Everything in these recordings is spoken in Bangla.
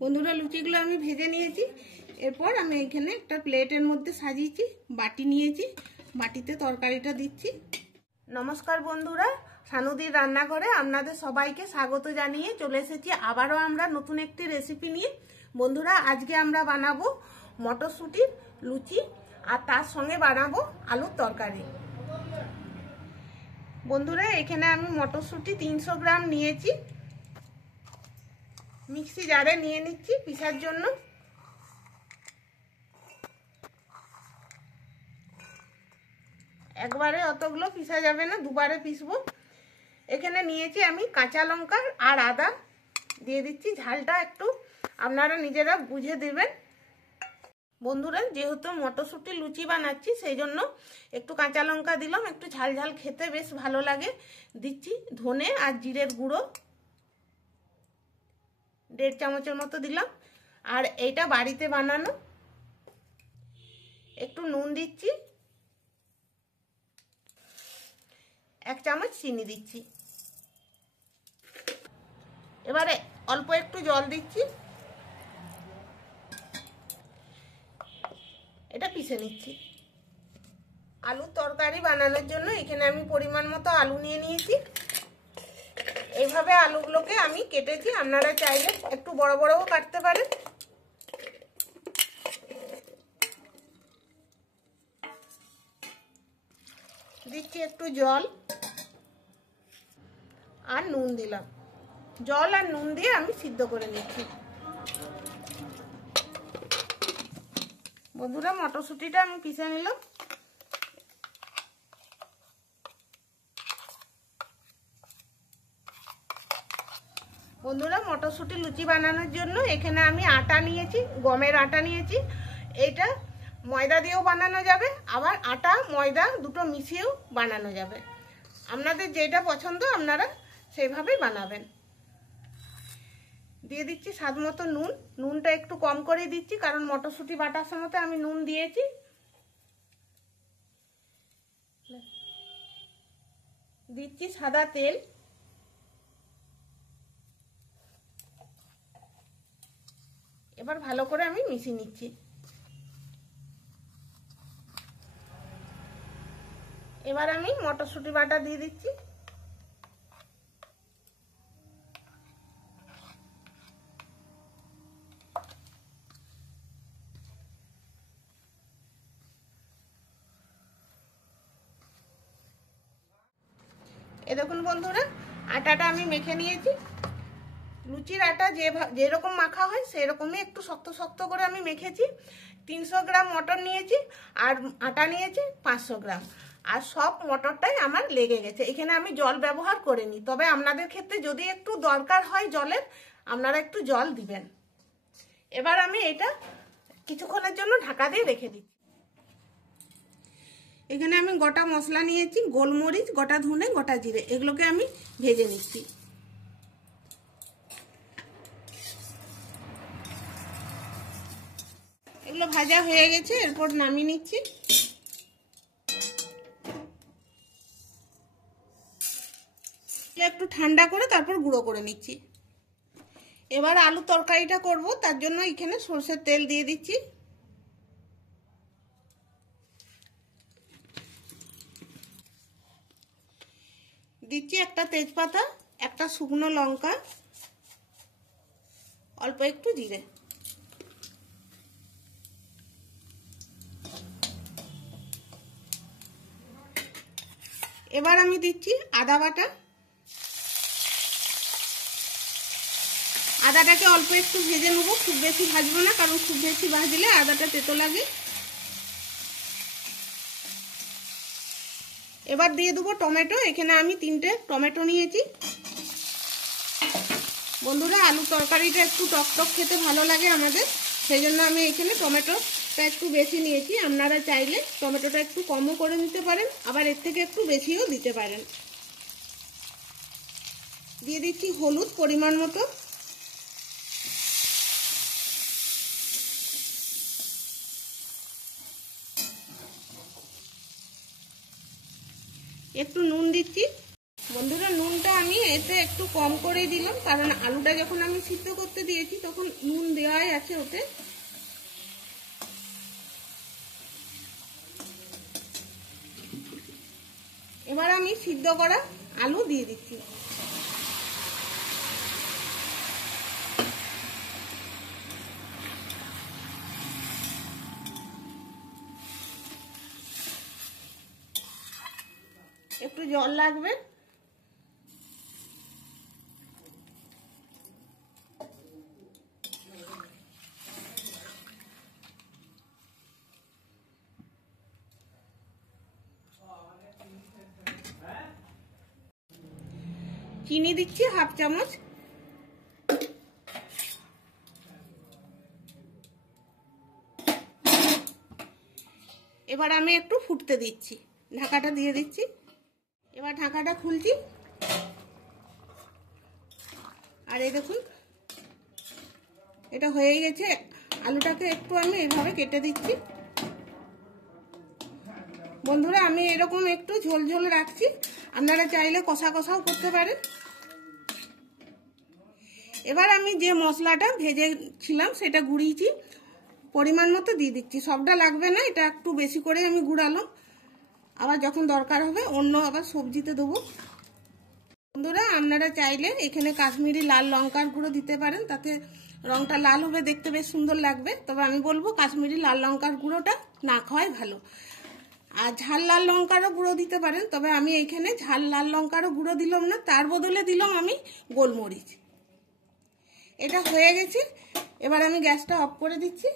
বন্ধুরা লুচিগুলো আমি ভেজে নিয়েছি। এরপর আমি এখানে একটা প্লেটের মধ্যে সাজিয়েছি, বাটি নিয়েছি, বাটিতে তরকারিটা দিচ্ছি। নমস্কার বন্ধুরা, সানুদির রান্নাঘরে আপনাদের সবাইকে স্বাগত জানিয়ে চলে এসেছি আবারও আমরা নতুন একটি রেসিপি নিয়ে। বন্ধুরা আজকে আমরা বানাবো মটরশুঁটির লুচি আর তার সঙ্গে বানাবো আলুর তরকারি। বন্ধুরা এখানে আমি মটরশুঁটি 300 গ্রাম নিয়েছি, মিক্সি জারে নিয়ে নিচ্ছি পিসার জন্য। একবারে অতগুলো পিসা যাবে না, দুবারে পিসবো। এখানে নিয়েছি আমি কাঁচা লঙ্কা আর আদা, দিয়ে দিচ্ছি। ঝালটা একটু আপনারা নিজেরা বুঝে দেবেন। বন্ধুরা যেহেতু মটরশুঁটি লুচি বানাচ্ছি সেই জন্য একটু কাঁচা লঙ্কা দিলাম, একটু ঝাল ঝাল খেতে বেশ ভালো লাগে। দিচ্ছি ধনে আর জিরের গুঁড়ো 1.5 চামচের মতো দিলাম। আর এইটা বাড়িতে বানানো। একটু নুন দিচ্ছি, 1 চামচ চিনি দিচ্ছি। এবারে অল্প একটু জল দিচ্ছি, এটা পিষে নিচ্ছি। আলুর তরকারি বানানোর জন্য এখানে আমি পরিমাণ মতো আলু নিয়ে নিয়েছি। এইভাবে আলুগুলোকে আমি কেটেছি, আপনারা চাইলে একটু বড় বড়ও কাটতে পারেন। দিচ্ছি একটু জল আর নুন দিলাম। জল আর নুন দিয়ে আমি সিদ্ধ করে নিচ্ছি। বন্ধুরা মটরশুঁটিটা আমি পিষে নিলাম। বন্ধুরা মটরশুঁটি লুচি বানানোর জন্য এখানে আমি আটা নিয়েছি, গমের আটা নিয়েছি। এইটা ময়দা দিয়েও বানানো যাবে, আবার আটা ময়দা দুটো মিশিয়েও বানানো যাবে। আপনাদের যেটা পছন্দ আপনারা সেইভাবেই বানাবেন। দিয়ে দিচ্ছি স্বাদ মতো নুন। নুনটা একটু কম করে দিচ্ছি কারণ মটরশুঁটি বাটার সময় আমি নুন দিয়েছি। দিচ্ছি সাদা তেল। এবার ভালো করে আমি মিশিয়ে নিচ্ছি। এবার আমি মটরশুঁটি বাটা দিয়ে দিচ্ছি। এ দেখুন বন্ধুরা আটাটা আমি মেখে নিয়েছি। লুচির আটা যেরকম মাখা হয় সেরকমই একটু শক্ত শক্ত করে আমি মেখেছি। 300 গ্রাম মটর নিয়েছি আর আটা নিয়েছি 500 গ্রাম। আর সব মটরটাই আমার লেগে গেছে। এখানে আমি জল ব্যবহার করিনি, তবে আপনাদের ক্ষেত্রে যদি একটু দরকার হয় জলের, আপনারা একটু জল দিবেন। এবার আমি এটা কিছুক্ষণের জন্য ঢাকা দিয়ে রেখে দিচ্ছি। এখানে আমি গোটা মশলা নিয়েছি, গোলমরিচ, গোটা ধনে, গোটা জিরে, এগুলোকে আমি ভেজে নিচ্ছি। এগুলো ভাজা হয়ে গেছে, এরপর নামিয়ে নিচ্ছি। একটু ঠান্ডা করে তারপর গুঁড়ো করে নিচ্ছি। এবার আলু তরকারিটা করব, তার জন্য এখানে সরষের তেল দিয়ে দিচ্ছি। দিচ্ছি একটা তেজপাতা, একটা শুকনো লঙ্কা, অল্প একটু জিরে। এবার আমি দিচ্ছি আদা বাটা। আদাটাকে অল্প একটু ভেজে নেবো, খুব বেশি ভাজবো না কারণ খুব বেশি ভাজলে আদাটা তেতো লাগে। এবার দিয়ে দেবো টমেটো। এখানে আমি 3টে টমেটো নিয়েছি। বন্ধুরা আলু তরকারিটা একটু টক টক খেতে ভালো লাগে আমাদের, সেই জন্য আমি এখানে টমেটোটা একটু বেশি নিয়েছি। আপনারা চাইলে টমেটোটা একটু কমও করে নিতে পারেন, আবার এর থেকে একটু বেশিও দিতে পারেন। দিয়ে দিচ্ছি হলুদ পরিমাণ মতো, একটু নুন দিচ্ছি। বন্ধুরা নুনটা আমি এতে একটু কম করে দিলাম, কারণ আলুটা যখন আমি সিদ্ধ করতে দিয়েছি তখন নুন দেওয়াই আছে ওতে। এবার আমি সিদ্ধ করা আলু দিয়ে দিচ্ছি। একটু জল লাগবে। চিনি দিচ্ছি 1/2 চামচ। এবার আমি একটু ফুটতে দিচ্ছি, ঢাকাটা দিয়ে দিচ্ছি। এবার ঢাকাটা খুলছি, আর এই দেখুন এটা হয়ে গেছে। আলুটাকে একটু আমি এইভাবে কেটে দিচ্ছি। বন্ধুরা আমি এরকম একটু ঝোল ঝোল রাখছি, আপনারা চাইলে কষা কষাও করতে পারেন। এবার আমি যে মশলাটা ভেজেছিলাম সেটা গুঁড়িয়েছি, পরিমাণ মতো দিয়ে দিচ্ছি। সবটা লাগবে না, এটা একটু বেশি করে আমি গুঁড়ালাম, আবার যখন দরকার হবে অন্য আবার সবজিতে দেবো। বন্ধুরা আপনারা চাইলে এখানে কাশ্মীরি লাল লঙ্কার গুঁড়ো দিতে পারেন, তাতে রংটা লাল হবে, দেখতে বেশ সুন্দর লাগবে। তবে আমি বলবো কাশ্মীরি লাল লঙ্কার গুঁড়োটা না খাওয়াই ভালো। আর ঝাল লাল লঙ্কারও গুঁড়ো দিতে পারেন, তবে আমি এইখানে ঝাল লাল লঙ্কারও গুঁড়ো দিলাম না, তার বদলে দিলাম আমি গোলমরিচ। এটা হয়ে গেছে, এবার আমি গ্যাসটা অফ করে দিচ্ছি।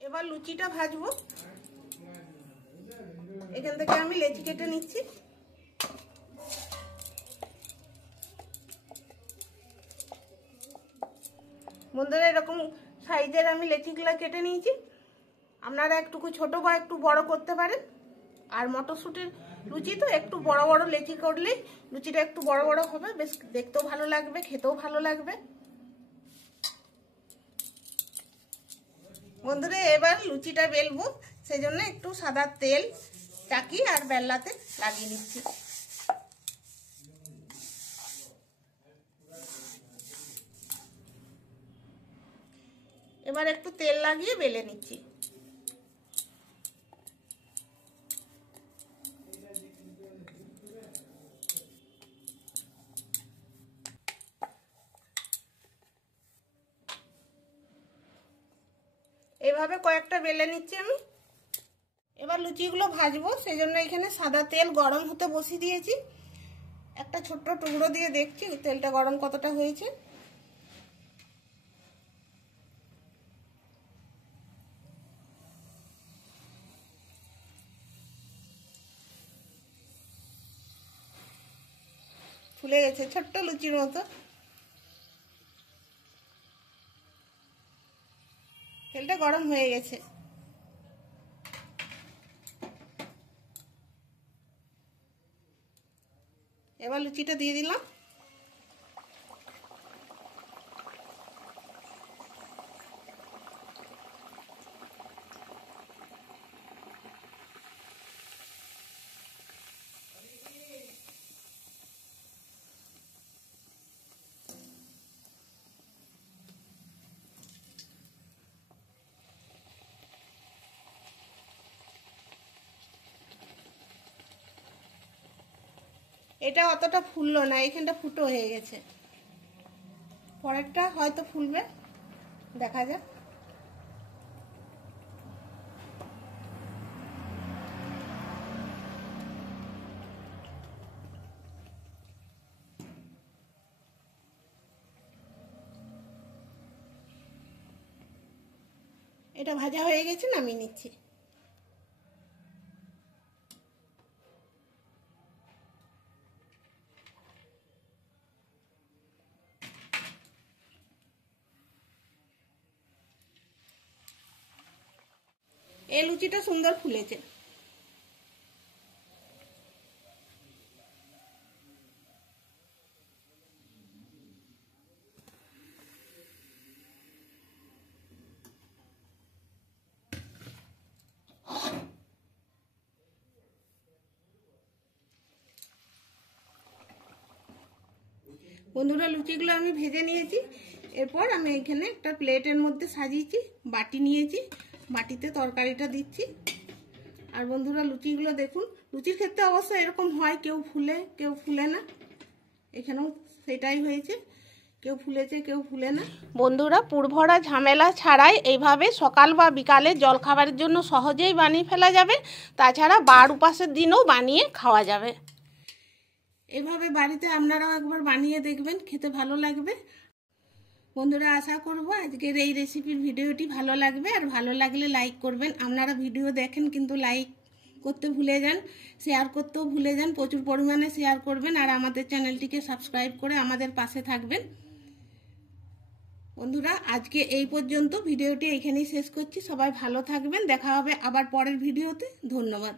এবার লুচিটা ভাজবো। এখান থেকে আমি লেচি কেটে নিচ্ছি। বন্ধুরা এরকম সাইজের আমি লেচিগুলো কেটে নিয়েছি, আপনারা একটু ছোট বা একটু বড় করতে পারেন। আর মটরশুঁটির লুচি তো একটু বড় বড় লেচি করলে লুচিটা একটু বড় বড় হবে, বেশ দেখতেও ভালো লাগবে, খেতেও ভালো লাগবে। বন্ধুরা এবার লুচিটা বেলবো, সেজন্য একটু সাদা তেল চাকি আর বেল্লাতে লাগিয়ে নিচ্ছি। এবার একটু তেল লাগিয়ে বেলে নিচ্ছি। এইভাবে কয়েকটা বেলে নিচ্ছি আমি। এবার লুচিগুলো ভাজবো, সেই জন্য এখানে সাদা তেল গরম হতে বসিয়ে দিয়েছি। একটা ছোট্ট টুকরো দিয়ে দেখছি তেলটা গরম কতটা হয়েছে। ফুলে গেছে ছোট্ট লুচির মতো। তেলটা গরম হয়ে গেছে। এবার লুচিটা দিয়ে দিলাম। এটা অতটা ফুললো না, এখানটা ফুটো হয়ে গেছে, পরেরটা হয়তো ফুলবে, দেখা যাক। এটা ভাজা হয়ে গেছে, নামিয়ে নিচ্ছি। এই লুচিটা সুন্দর ফুলেছে। বন্ধুরা লুচিগুলো আমি ভেজে নিয়েছি। এরপর আমি এখানে একটা প্লেটের মধ্যে সাজিয়েছি, বাটি নিয়েছি, বাটিতে তরকারিটা দিচ্ছি। আর বন্ধুরা লুচিগুলো দেখুন, লুচির ক্ষেত্রে অবশ্য এরকম হয়, কেউ ফুলে কেউ ফুলে না, এখানেও সেটাই হয়েছে, কেউ ফুলেছে কেউ ফুলে না। বন্ধুরা পুরভরা ঝামেলা ছাড়াই এইভাবে সকাল বা বিকালে জলখাবারের জন্য সহজেই বানিয়ে ফেলা যাবে। তাছাড়া বার উপাসের দিনেও বানিয়ে খাওয়া যাবে। এভাবে বাড়িতে আপনারাও একবার বানিয়ে দেখবেন, খেতে ভালো লাগবে। বন্ধুরা আশা করব আজকের এই রেসিপির ভিডিওটি ভালো লাগবে, আর ভালো লাগলে লাইক করবেন। আপনারা ভিডিও দেখেন কিন্তু লাইক করতে ভুলে যান, শেয়ার করতেও ভুলে যান। প্রচুর পরিমাণে শেয়ার করবেন, আর আমাদের চ্যানেলটিকে সাবস্ক্রাইব করে আমাদের পাশে থাকবেন। বন্ধুরা আজকে এই পর্যন্ত, ভিডিওটি এখানেই শেষ করছি। সবাই ভালো থাকবেন, দেখা হবে আবার পরের ভিডিওতে। ধন্যবাদ।